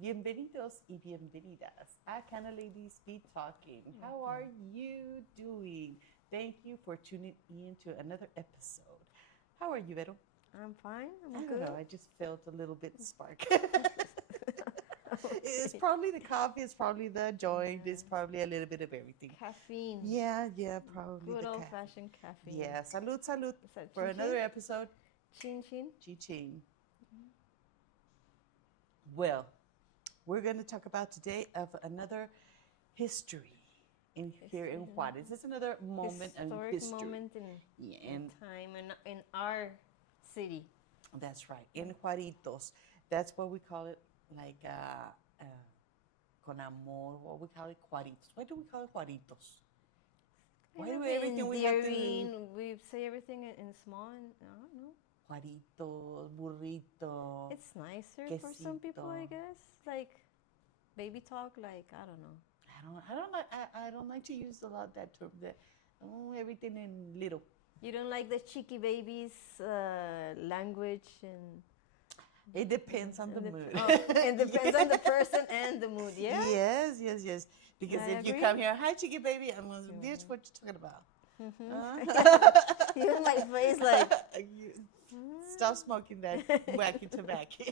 Bienvenidos y bienvenidas a Cannaladies Be Talkin. How are you doing? Thank you for tuning in to another episode. How are you, Vero? I'm fine. I I'm don't good. know. I just felt a little bit spark. It's Okay. probably the coffee. It's probably the joint. Yeah. It's probably a little bit of everything. Caffeine. Yeah, probably Good the old caffeine. fashioned caffeine. Yeah, salud, salud Is that for chin another chin? episode. Chin chin. Chi-ching. Well, we're going to talk about today of another history here in Juarez. This is another moment in Historic history. moment Yeah, in and time in our city. that's right, in Juaritos. That's what we call it, like con amor. What we call it, Juaritos. Why do we call it Juaritos? Why do everything we have to? Endearing. We say everything in small. And, I don't know. Juaritos, burrito. It's nicer for some people, I Quesito. guess. Like baby talk. Like I don't know. I don't like to use a lot that term. Everything in little. You don't like the cheeky babies language and. It depends on the mood. It depends on the person and the mood. Yeah. Yes. Because I if you agree. come here, hi, chicky baby, I'm going to, bitch, what you talking about? You know my face like. Stop smoking that wacky tobacco.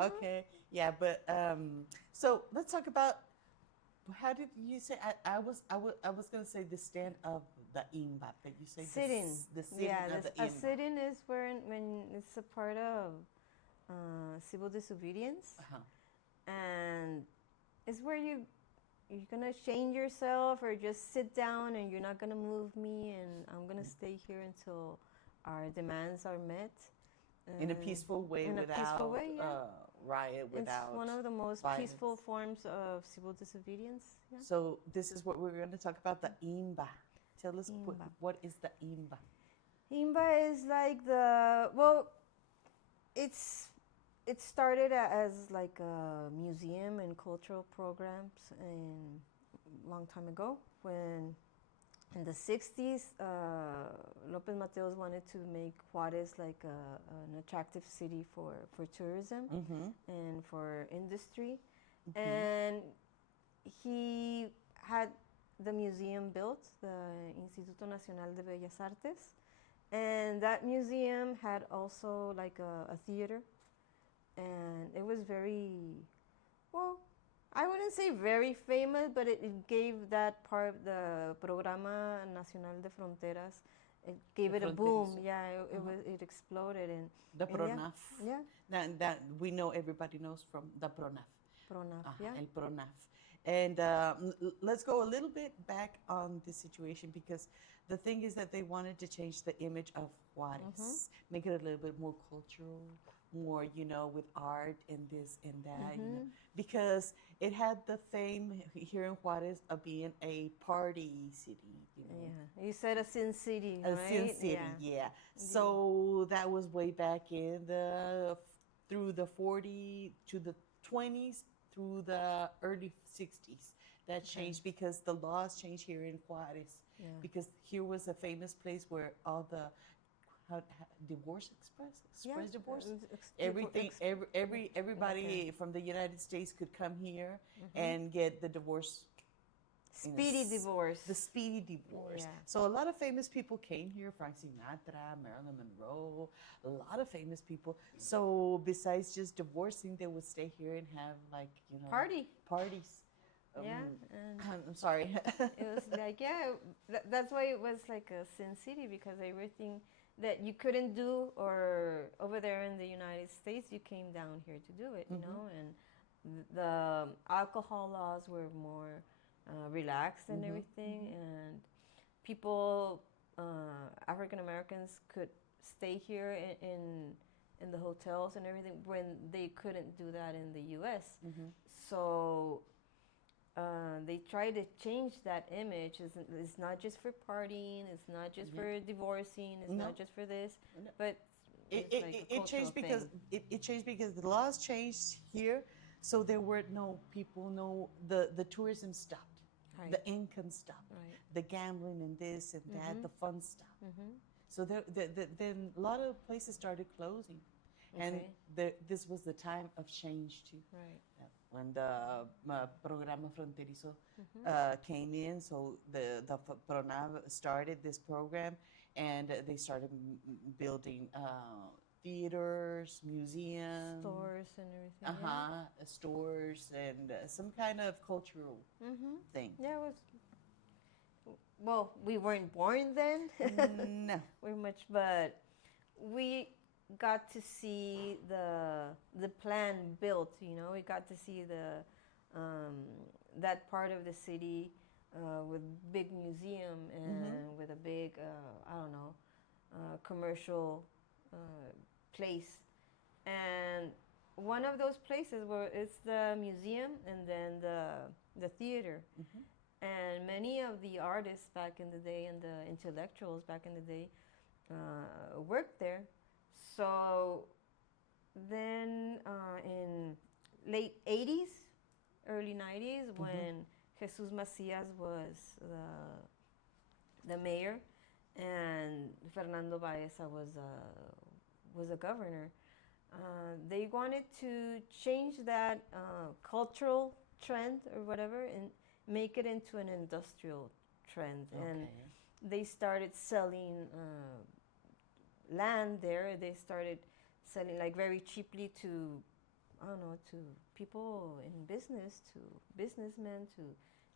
Okay, yeah, but so let's talk about how did you say? I was gonna say the stand of the INBA, but you say Sitting. the sitting Yeah, of the a INBA. sit-in is when it's a part of civil disobedience, and it's where you're gonna change yourself or just sit down and you're not gonna move me, and I'm gonna stay here until our demands are met. In a peaceful way, in a without peaceful way, yeah. riot, without. It's one of the most violence. peaceful forms of civil disobedience. Yeah. So this is what we're going to talk about, the INBA. Tell us INBA. what is the INBA? INBA is like it started as like a museum and cultural programs a long time ago when in the 60s Lopez Mateos wanted to make Juarez like an attractive city for tourism and for industry, and he had the museum built, the Instituto Nacional de Bellas Artes, and that museum had also like a theater, and it was very, well, I wouldn't say very famous, but it gave that part, the Programa Nacional de Fronteras, it gave it a boom. Yeah, it exploded. And The and PRONAF. Yeah. That we know, everybody knows from the PRONAF. PRONAF, yeah. El PRONAF. And let's go a little bit back on this situation, because the thing is that they wanted to change the image of Juarez, make it a little bit more cultural, more, with art and this and that, because it had the fame here in Juarez of being a party city, Yeah, you said a Sin City, A right? Sin City, yeah. So that was way back in through the 40 to the 20s, through the early 60s. That changed because the laws changed here in Juarez. Yeah. Because here was a famous place where all the divorce express divorce. Everything, everybody from the United States could come here and get the divorce. Speedy divorce. The speedy divorce. Yeah. So a lot of famous people came here, Frank Sinatra, Marilyn Monroe, a lot of famous people. So besides just divorcing, they would stay here and have parties. Yeah, and I'm sorry. it was like, yeah, that's why it was like a Sin City, because everything that you couldn't do or over there in the United States, you came down here to do it, you know, and the alcohol laws were more relaxed and everything, and people, African Americans, could stay here in the hotels and everything when they couldn't do that in the U.S. So they try to change that image. It's not just for partying, it's not just for divorcing, it's not just for this, but it changed because it changed because the laws changed here, so there were the tourism stopped, the income stopped, the gambling and this and that, the fun stopped. So then a lot of places started closing, And Okay. this was the time of change too. Right. When the Programa Fronterizo Mm-hmm. came in, so the PRONAV started this program, and they started building theaters, museums, Stores and everything. Yeah. stores, and some kind of cultural Mm-hmm. thing. Yeah, it was. Well, we weren't born then. No. We're much, but we got to see the plan built. You know, we got to see the that part of the city with big museum and with a big I don't know commercial place. And one of those places where it's the museum and then the theater. Mm-hmm. And many of the artists back in the day and the intellectuals back in the day worked there. So then in late 80s, early 90s, when Jesus Macias was the mayor and Fernando Baeza was a governor, they wanted to change that cultural trend or whatever and make it into an industrial trend. Okay. And they started selling land there. They started selling like very cheaply to, I don't know, to people in business, to businessmen, to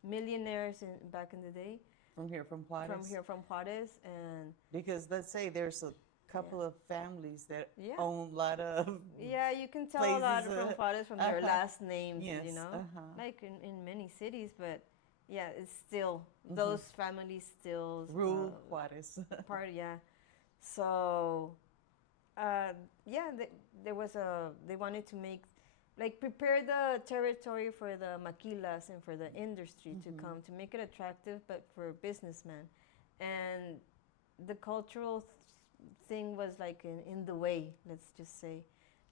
millionaires back in the day. From here, from Juarez. From Juarez, and because let's say there's a couple of families that Yeah. own a lot of yeah, you can tell a lot places, from Juarez from their last names, yes, you know, like in many cities. But yeah, it's still those families still rule Juarez. part. Yeah, so yeah, there was they wanted to make like prepare the territory for the maquilas and for the industry to come to make it attractive, but for businessmen, and the cultural thing was like in the way, let's just say.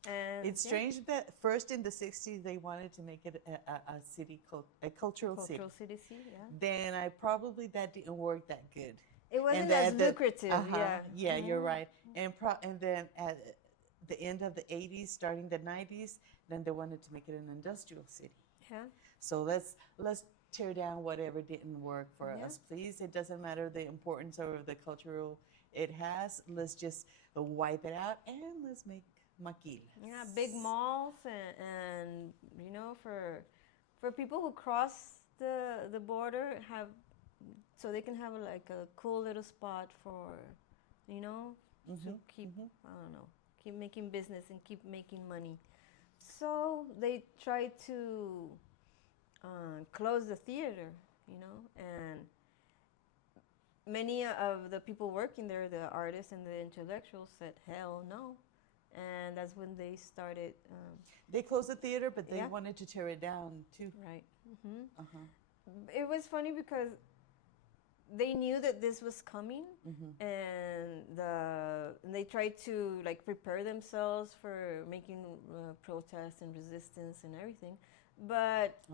And It's strange that first in the 60s they wanted to make it a city, a cultural city. Yeah. Then that didn't work that good. It wasn't And as lucrative, yeah. Yeah, you're right. And then at the end of the 80s, starting the 90s, then they wanted to make it an industrial city. Yeah. So let's tear down whatever didn't work for Yeah. us, please. It doesn't matter the importance or the cultural it has. Let's just wipe it out and let's make maquilas. Yeah, big malls and you know for people who cross the border have so they can have like a cool little spot for you know to keep I don't know keep making business and keep making money. So they tried to close the theater, you know, and many of the people working there, the artists and the intellectuals, said hell no. And that's when they started. They closed the theater, but they Yeah. wanted to tear it down too. Right. Mm-hmm. Uh-huh. It was funny because they knew that this was coming, and they tried to like prepare themselves for making protests and resistance and everything. But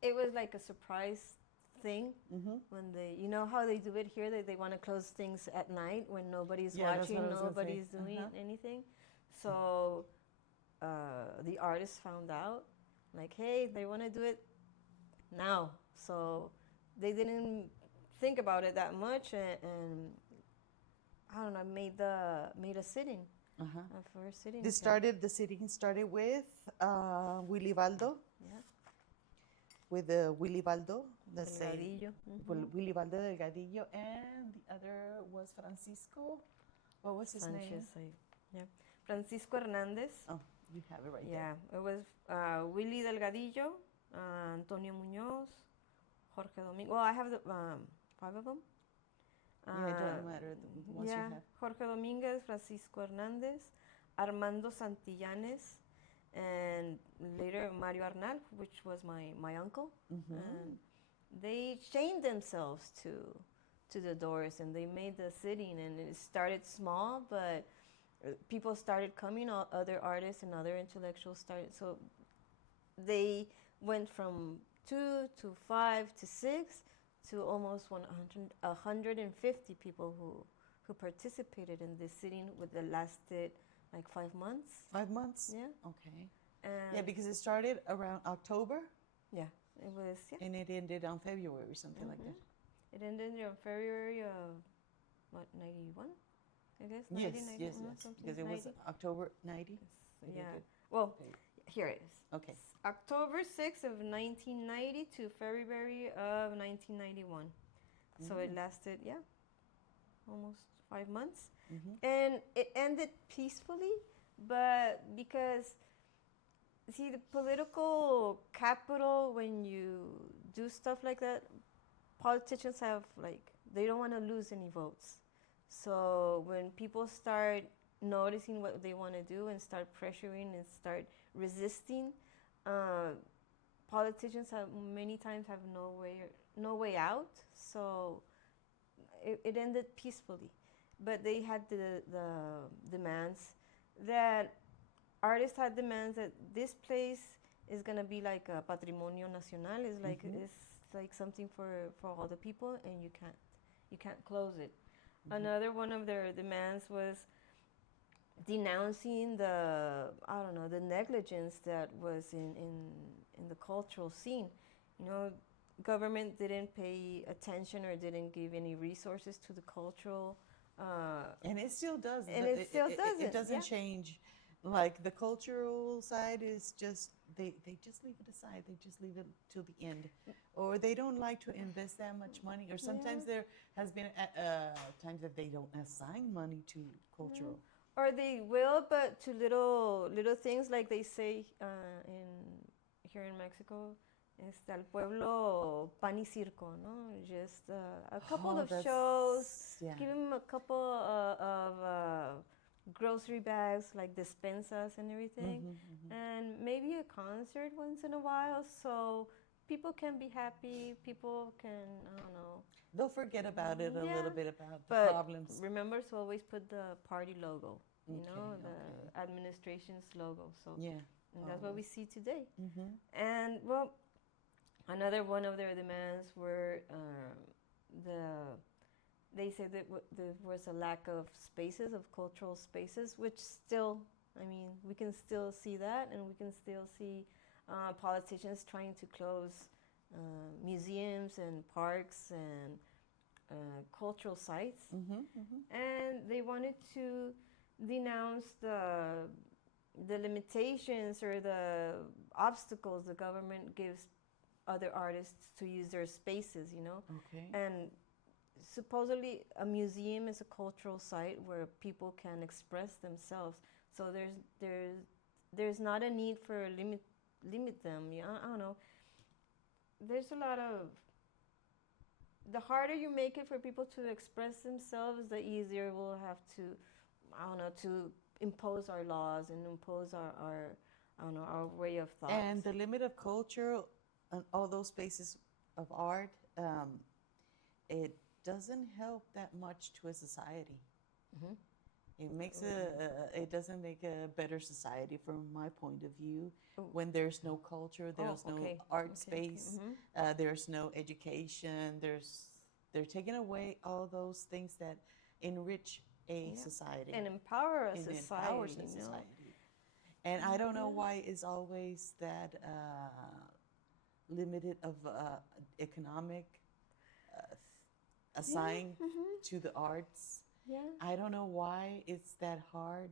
it was like a surprise thing when they, you know how they do it here, that they want to close things at night when nobody's watching, nobody's doing anything. So the artists found out, like, hey, they want to do it now. So they didn't think about it that much, and I don't know, made a sitting. For a sitting. The sitting started with Willy Baldo. Yeah. With Willy Baldo, the same. Willy Baldo Delgadillo, and the other was Francisco. What was his name? Yeah. Francisco Hernandez. Oh, you have it right Yeah, it was Willy Delgadillo, Antonio Muñoz, Jorge Domingo. Well, I have the 5 of them. Yeah, it doesn't matter. Once you have. Jorge Dominguez, Francisco Hernandez, Armando Santillanes, and later Mario Arnal, which was my uncle. And they chained themselves to the doors, and they made the sitting, and it started small, but people started coming, other artists and other intellectuals started, so they went from 2 to 5 to 6 to almost 150 people who participated in this sitting, that lasted like 5 months. 5 months? Yeah. Okay. And Yeah, because it started around October yeah, it was, yeah. and it ended on February, something like that. It ended in February of what, 91? I guess 90, Yes, 90, yes, yes. something, Because it was 90. October 90. Yeah. Well, here it is. Okay. October 6th of 1990 to February of 1991. So it lasted, yeah, almost 5 months. And it ended peacefully, but because, see, the political capital, when you do stuff like that, politicians have, like, they don't want to lose any votes. So when people start noticing what they want to do and start pressuring and start resisting, politicians have many times have no way out. So it ended peacefully, but they had the demands that artists had demands that this place is gonna be like a patrimonio nacional. It's like it's like something for all the people, and you can't close it. Another one of their demands was denouncing the, I don't know, the negligence that was in the cultural scene. You know, government didn't pay attention or didn't give any resources to the cultural. And it still does. And it still doesn't. It doesn't change. Like the cultural side is just, they just leave it aside. They just leave it till the end. Or they don't like to invest that much money. Or sometimes there has been times that they don't assign money to cultural. Or they will, but to little things, like they say here in Mexico, está el pueblo pan y circo, no? Just a couple of shows, give them a couple of grocery bags, like despensas and everything, and maybe a concert once in a while, so people can be happy, people can, I don't know. They'll forget about it a little bit, about the problems. But remember to always put the party logo, you know, the administration's logo. So yeah, and that's what we see today. And well, another one of their demands were they said that there was a lack of spaces, of cultural spaces, which still, I mean, we can still see that, and we can still see politicians trying to close museums and parks and cultural sites. And they wanted to denounce the limitations or the obstacles the government gives other artists to use their spaces, you know. And supposedly a museum is a cultural site where people can express themselves. So there's not a need for limit them. You know, I don't know. There's a lot of, the harder you make it for people to express themselves, the easier we'll have to, I don't know, to impose our laws and impose our I don't know, our way of thought. And the limit of culture and all those spaces of art, it doesn't help that much to a society. It makes it doesn't make a better society from my point of view. When there's no culture, there's no art space, there's no education, they're taking away all those things that enrich a society. And empower a society. And I don't know why it's always that limited of economic assigned to the arts. I don't know why it's that hard.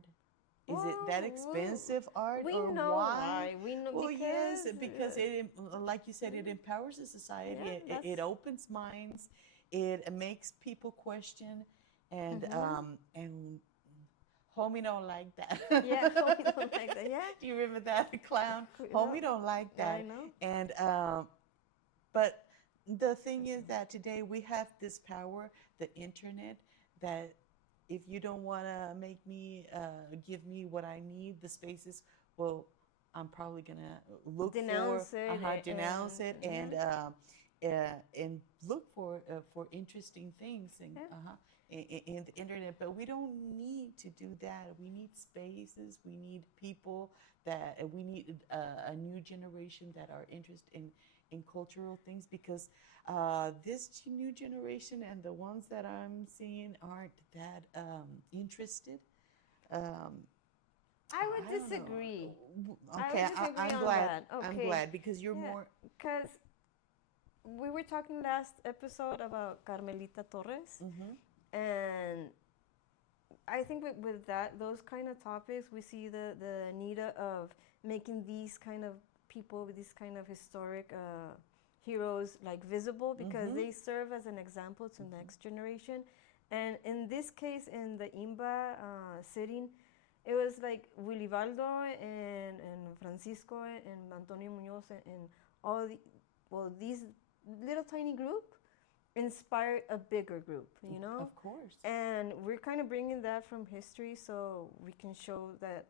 Is it that expensive art? We or know why? We know well, yes, because it, like you said, it empowers the society. It opens minds. It makes people question, and homie don't like that. Yeah, homie don't like that. Yeah. Do you remember that clown? Homie don't like that. I know. And but the thing is that today we have this power, the internet, that if you don't want to make me give me what I need, the spaces, well, I'm probably gonna look denounce it and look for interesting things and in the internet. But we don't need to do that. We need spaces. We need people that we need a new generation that are interested in cultural things, because this new generation and the ones that I'm seeing aren't that interested. I would I don't know. disagree. Okay, I would disagree I'm on glad. that. I'm Okay. glad because you're Yeah, more. because we were talking last episode about Carmelita Torres, and I think with that those kind of topics, we see the need of making these kind of people with these kind of historic heroes like visible because they serve as an example to next generation. And in this case, in the INBA sitting, it was like Willivaldo and Francisco and Antonio Munoz and all the, well, these little tiny group inspired a bigger group, you know? Of course. And we're kind of bringing that from history so we can show that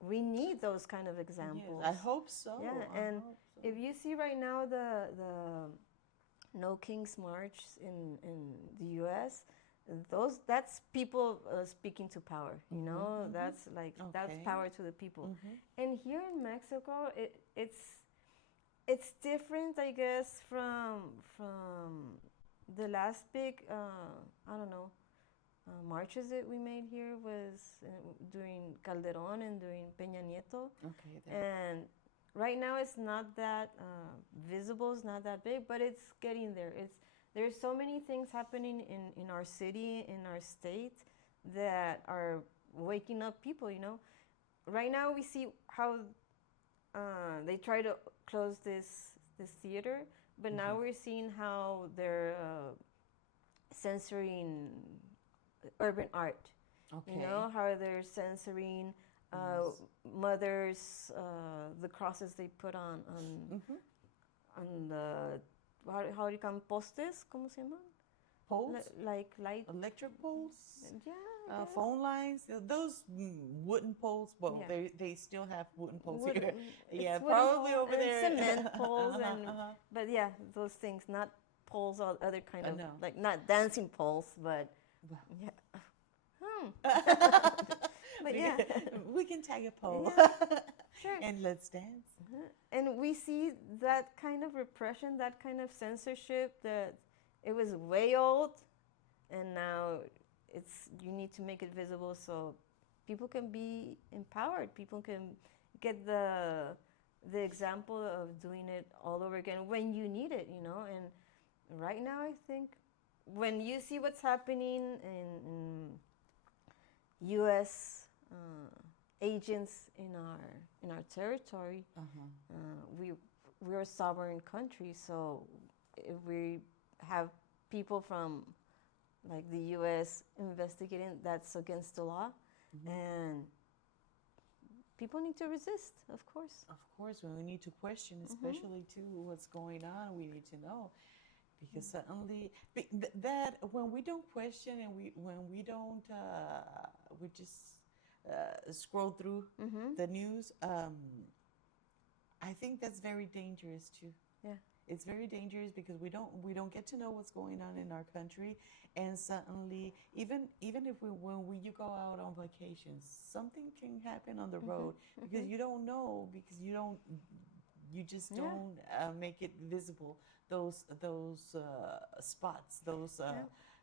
we need those kind of examples. Yes, I hope so. Yeah, and if you see right now the No Kings March in the U.S., that's people speaking to power, you know? That's like, that's power to the people. And here in Mexico, it's different, I guess, from the last big, I don't know, marches that we made here was during Calderón and during Peña Nieto. And right now it's not that visible, it's not that big, but it's getting there. There's so many things happening in our city, in our state, that are waking up people, you know. Right now we see how they try to close this theater, but now we're seeing how they're censoring urban art. You know, how they're censoring mothers, the crosses they put on the, how do you call them, postes? ¿Cómo se llaman? Poles? Like light. Electric poles? Yeah. Phone lines? Those wooden poles? Well, they still have wooden poles here. Yeah, probably over there. Cement poles. But yeah, those things, not poles, or other kind of, like not dancing poles, but yeah. But yeah. We can tag a pole. Yeah, sure. And let's dance. And we see that kind of repression, that kind of censorship, that it was way old, and now you need to make it visible so people can be empowered. People can get the example of doing it all over again when you need it, you know. And right now, I think when you see what's happening in U.S. Agents in our territory, we're a sovereign country, so if we have people from like the U.S. investigating, that's against the law, and people need to resist, of course. Of course, we need to question, especially too, what's going on. We need to know, because suddenly that when we don't question and when we don't we just scroll through the news, I think that's very dangerous too. Yeah. It's very dangerous because we don't get to know what's going on in our country, and suddenly even if when you go out on vacations, something can happen on the road because you don't know, because you just don't make it visible, those spots,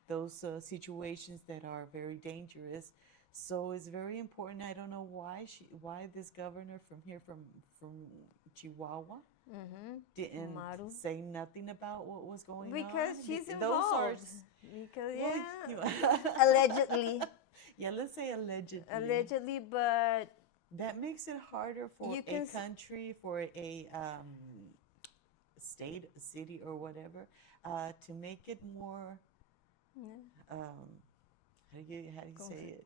those situations that are very dangerous. So it's very important. I don't know why this governor from here from Chihuahua didn't say nothing about what was going on. Because she's involved. Because allegedly. Yeah, let's say allegedly. Allegedly, but that makes it harder for a country, for a state, a city, or whatever, to make it more. How do you say it?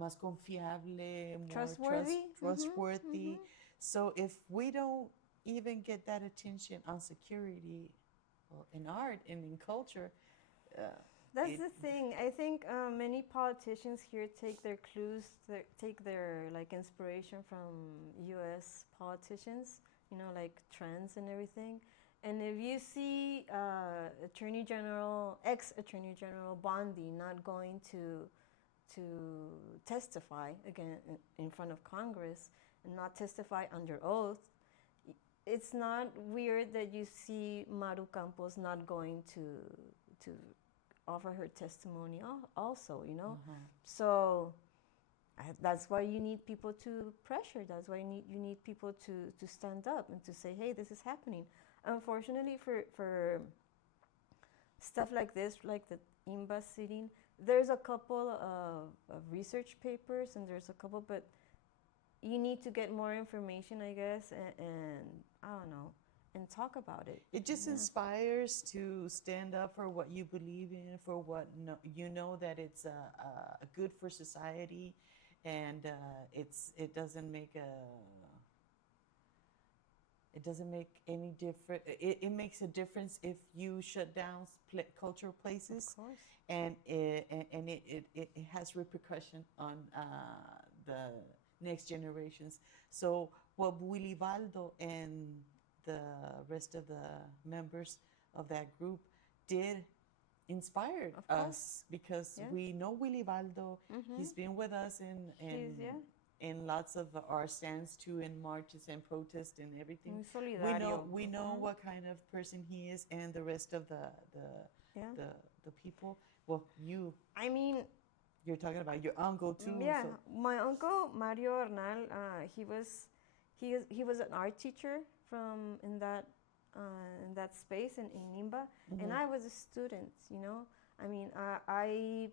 Más confiable, more trustworthy. So if we don't even get that attention on security, in art and in culture, that's the thing. I think many politicians here take their clues, take their like inspiration from U.S. politicians, you know, like trends and everything. And if you see ex-Attorney General Bondi not going to testify again in front of Congress and not testify under oath, it's not weird that you see Maru Campos not going to offer her testimony also, you know. So That's why you need people to pressure. That's why you need people to stand up and to say, hey, this is happening. Unfortunately, for stuff like this, like the INBA sitting, there's a couple of research papers and there's a couple, but you need to get more information, I guess, and I don't know, and talk about it. It just inspires to stand up for what you believe in, for what you know that it's good for society, and it doesn't make any difference. It makes a difference if you shut down cultural places, Of course. and it has repercussion on the next generations. So what Willy Valdo and the rest of the members of that group did inspired us, because we know Willy Valdo. He's been with us in lots of our stands too, in marches and protests and everything. We know what kind of person he is, and the rest of the people. Well, you're talking about your uncle too. Yeah, so. My uncle Mario Arnal, he was an art teacher in that space in INBA, and I was a student. I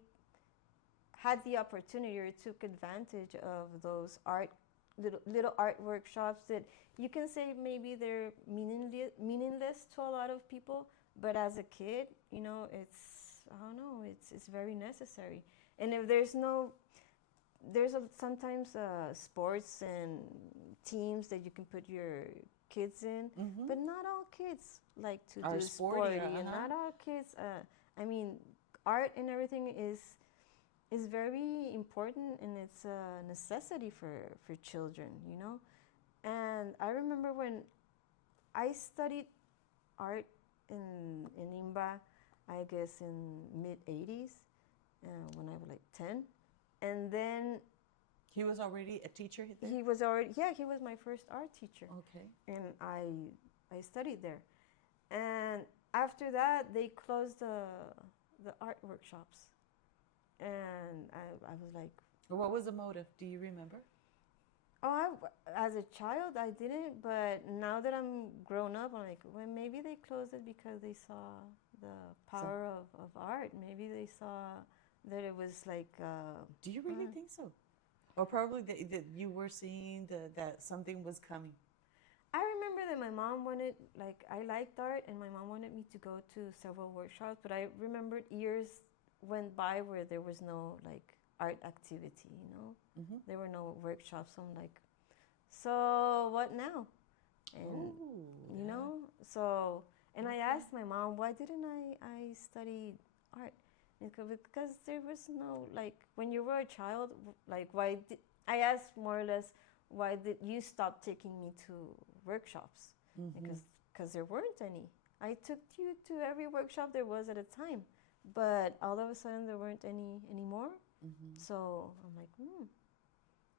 had the opportunity, or took advantage of those little art workshops that you can say maybe they're meaningless to a lot of people, but as a kid, it's very necessary. And if sometimes sports and teams that you can put your kids in, but not all kids like to do sporty, and not all kids. Art and everything is very important, and it's a necessity for children, And I remember when I studied art in INBA, I guess in mid-'80s, when I was like 10. And then... He was already a teacher there? He was my first art teacher. Okay. And I studied there. And after that, they closed the art workshops. And I was like... What was the motive? Do you remember? As a child, I didn't. But now that I'm grown up, I'm like, well, maybe they closed it because they saw the power of art. Maybe they saw that it was like... Do you really think so? Or probably that you were seeing that something was coming? I remember that my mom wanted, I liked art, and my mom wanted me to go to several workshops, but I remembered years went by where there was no, art activity, There were no workshops. So I'm like, so what now? And, so, and I asked my mom, why didn't I study art? Because there was no, when you were a child, I asked more or less, why did you stop taking me to workshops? Because there weren't any. I took you to every workshop there was at a time, but all of a sudden there weren't any anymore. So I'm like,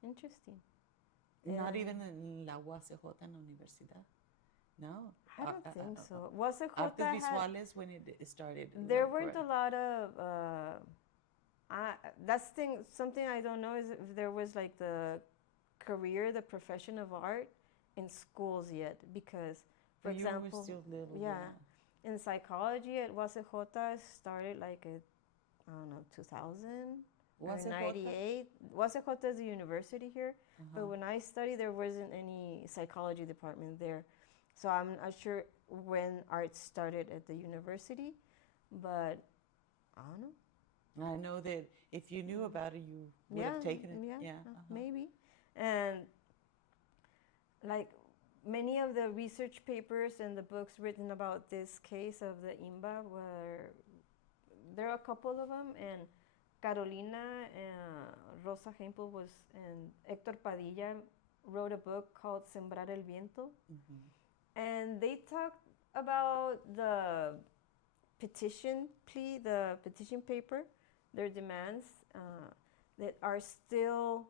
interesting. Not even in la UACJ in la universidad? No? I don't think so. Artes Visuales, when it started? There weren't a lot of... something I don't know is if there was the profession of art in schools yet. Because, for example... You were still little. Yeah. In psychology at UACJ started at, 2000 or 98. UACJ is a university here. But when I studied, there wasn't any psychology department there. So I'm not sure when art started at the university, but I don't know. I know that if you knew about it, you would have taken it. Yeah, maybe. And many of the research papers and the books written about this case of the INBA there are a couple of them, and Carolina Rosa Hempel and Héctor Padilla wrote a book called Sembrar el Viento. And they talked about the petition paper, their demands that are still,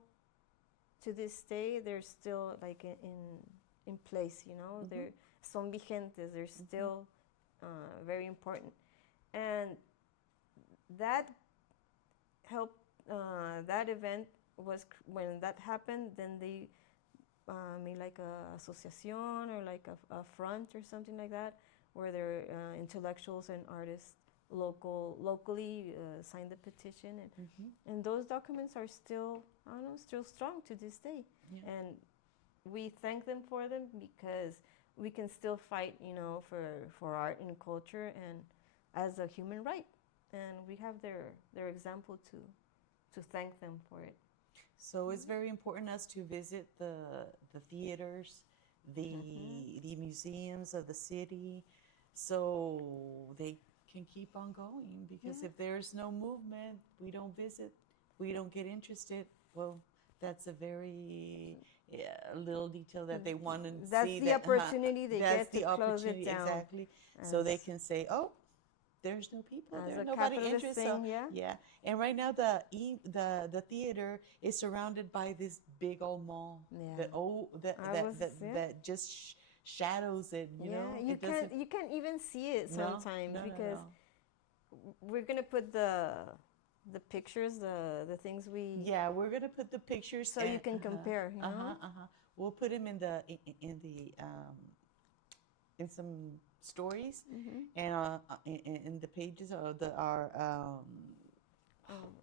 to this day, they're still in place, They're son vigentes, they're still very important. And that helped, that event when that happened, then they made like a associación or like a front or something like that, where their intellectuals and artists locally signed the petition, and those documents are still, I don't know, still strong to this day. Yeah. And we thank them for them because we can still fight, for art and culture and as a human right, and we have their example to thank them for it. So it's very important us to visit the theaters, the museums of the city, so they can keep on going. Because if there's no movement, we don't visit, we don't get interested. Well, that's a very little detail that they want to see. That's the opportunity they get to close it down. Exactly. So they can say, oh, there's no people there, nobody interested. Thing, yeah. And right now the theater is surrounded by this big old mall. That just shadows it. You know, you can't even see it sometimes because we're gonna put the pictures, the things we. Yeah, we're gonna put the pictures so you can compare. You know? We'll put them in some stories and in the pages of our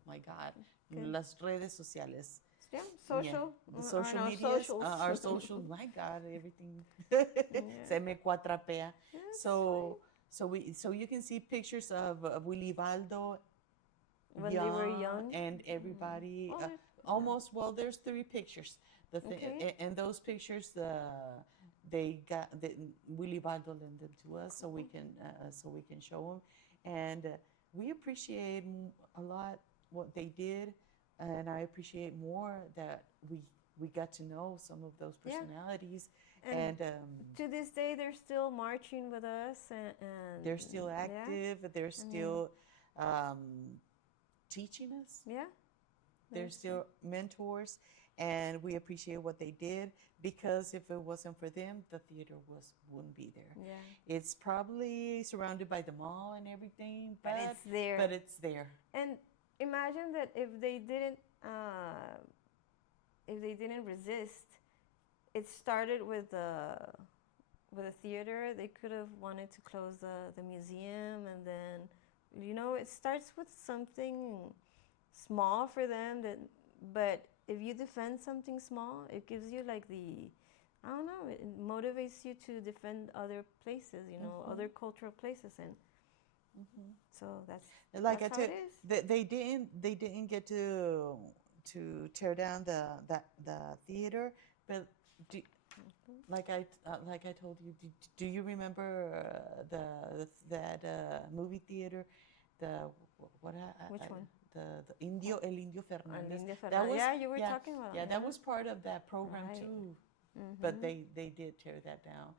my God, las redes sociales. Yeah, social. The social media, our social. My God, everything se me cuatrapea. So you can see pictures of Willy Valdo when they were young and everybody. Almost. Well, there's 3 pictures. And those pictures, they got Willy Valdo lent them to us so we can show them, and we appreciate a lot what they did, and I appreciate more that we got to know some of those personalities, and to this day they're still marching with us, and they're still active. They're still teaching us. Yeah, they're still mentors. And we appreciate what they did, because if it wasn't for them, the theater wouldn't be there. Yeah. It's probably surrounded by the mall and everything, but it's there. But it's there. And imagine that if they didn't resist, it started with a theater. They could have wanted to close the museum, and then it starts with something small for them but if you defend something small, it gives you like I don't know, it motivates you to defend other places, other cultural places, and so that's like that's I said, they didn't get to tear down the theater, but like I told you, do you remember that movie theater, which one? The Indio Fernández. You were talking about. Yeah, that was part of that program too. But they did tear that down.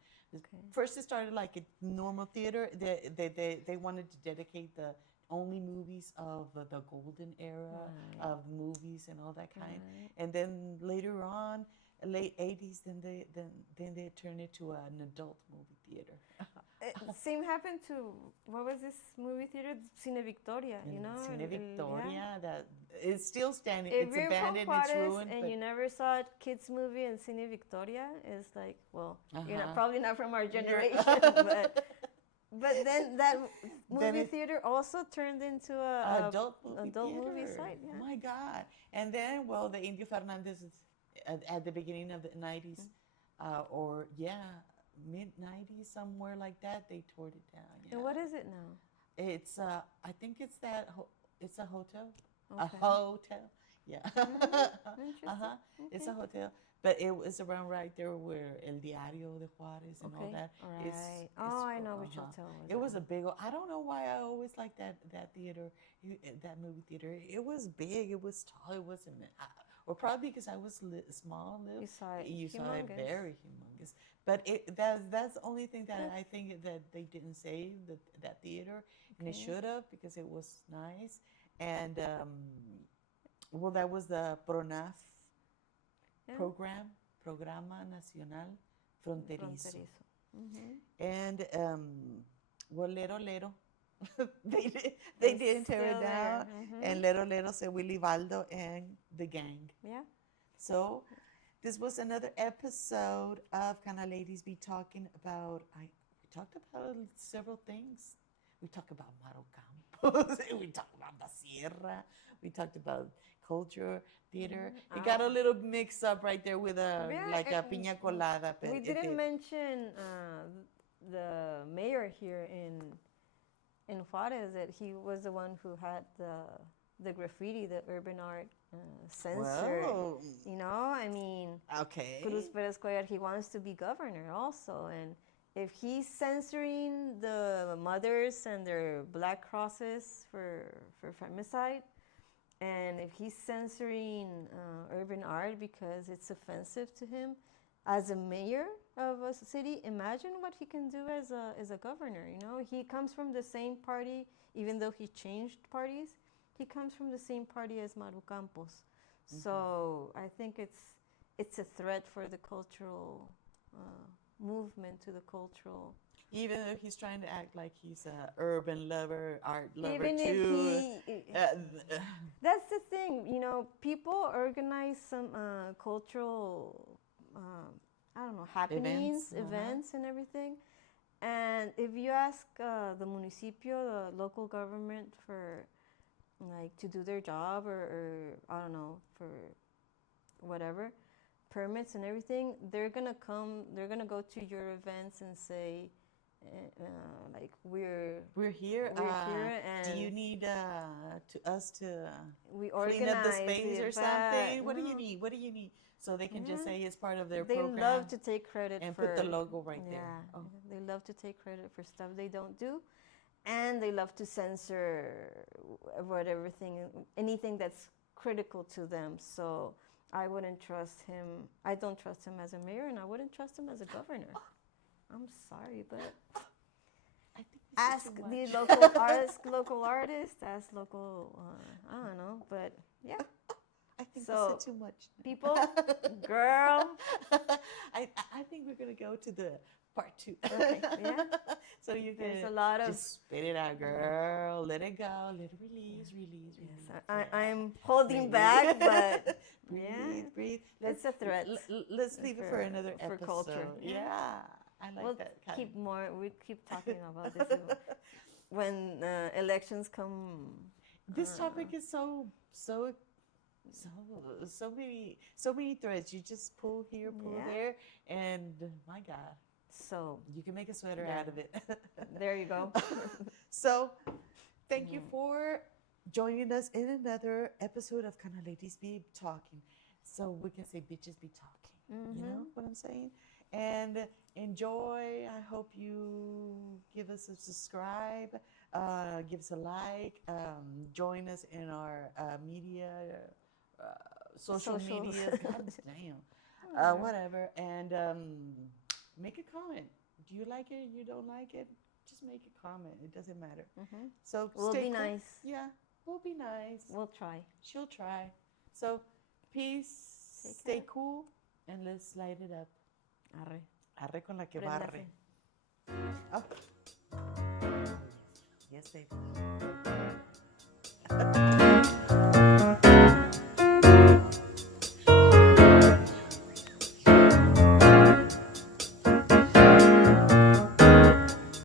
First, it started like a normal theater. They wanted to dedicate the only movies of the golden era of movies and all that kind. And then later on, late 80s, then they turned it to an adult movie theater. Same happened to, what was this movie theater? Cine Victoria, Cine Victoria, that it's still standing. If It's you're abandoned, from Juarez it's ruined. And you never saw a kids movie in Cine Victoria, it's like, well, you're probably not from our generation, but then that movie theater also turned into a adult movie site. Yeah. My God. And then, the Indio Fernández is at the beginning of the 90s, mid-90s, somewhere like that, they tore it down. Yeah. And what is it now? It's, I think it's it's a hotel. Okay. A hotel. Yeah. Interesting. It's a hotel. But it was around right there where El Diario de Juárez and all that. All right. I know which hotel was it. Was a big, I don't know why I always liked that theater, that movie theater. It was big, it was tall, it wasn't, or probably because I was small. You saw it. You saw it very humongous. But that's the only thing that I think that they didn't save, that theater. And it should have, because it was nice. And, that was the PRONAF program, Programa Nacional Fronterizo. And, Lero Lero, They It's didn't tear it still there. down. And Lero Lero said Willy Valdo and the gang. Yeah. So this was another episode of Cannaladies Be Talking about. We talked about several things. We talked about Maro Campos. We talked about the Sierra. We talked about culture, theater. It got a little mixed up right there with like a piña colada. We didn't mention the mayor here in Juarez, that he was the one who had the graffiti, the urban art censored. Whoa. You know, I mean, Okay. Cruz Perez Cuellar, he wants to be governor also, and if he's censoring the mothers and their black crosses for femicide, and if he's censoring urban art because it's offensive to him as a mayor of a city, imagine what he can do as a governor. You know, he comes from the same party, even though he changed parties. He comes from the same party as Maru Campos. So I think it's a threat for the cultural movement, to the cultural. Even if he's trying to act like he's a urban lover, art lover Even too. That's the thing, you know, people organize some cultural, I don't know, happenings, events and everything. And if you ask the municipio, the local government, for like to do their job, or I don't know, for whatever, permits and everything, they're gonna go to your events and say, like we're here. And do you need us to we clean up the space or something? What do no. you need? What do you need? So they can just say it's part of their They program. love to take credit and for, put the logo right there. Yeah, they love to take credit for stuff they don't do, and they love to censor anything that's critical to them. So I wouldn't trust him. I don't trust him as a mayor, and I wouldn't trust him as a governor. I'm sorry, but I think ask the local artists, ask local, I don't know, but yeah. I think So, this is too much. People, girl. I think we're gonna go to the part 2. Okay, yeah. So you can There's a lot of just spit it out, girl. Let it go. Let it release. Yes, I'm holding back, but breathe. It's a threat. Let's leave it for another for episode. culture. Yeah, I like We'll that. we keep talking about this when elections come. This topic is so many threads. You just pull here, pull there, and my God. So you can make a sweater out of it. There you go. So thank you for joining us in another episode of Cannaladies Be Talking. So we can say bitches be talking. You know what I'm saying? And enjoy. I hope you give us a subscribe, give us a like, join us in our media, social media. God damn. Whatever. And make a comment. Do you like it? You don't like it? Just make a comment. It doesn't matter. So we'll be nice. Yeah, we'll be nice. We'll try. She'll try. So peace. Stay cool, and let's light it up. Arre. Arre con la que Préndase. barre. Oh. Yes, baby.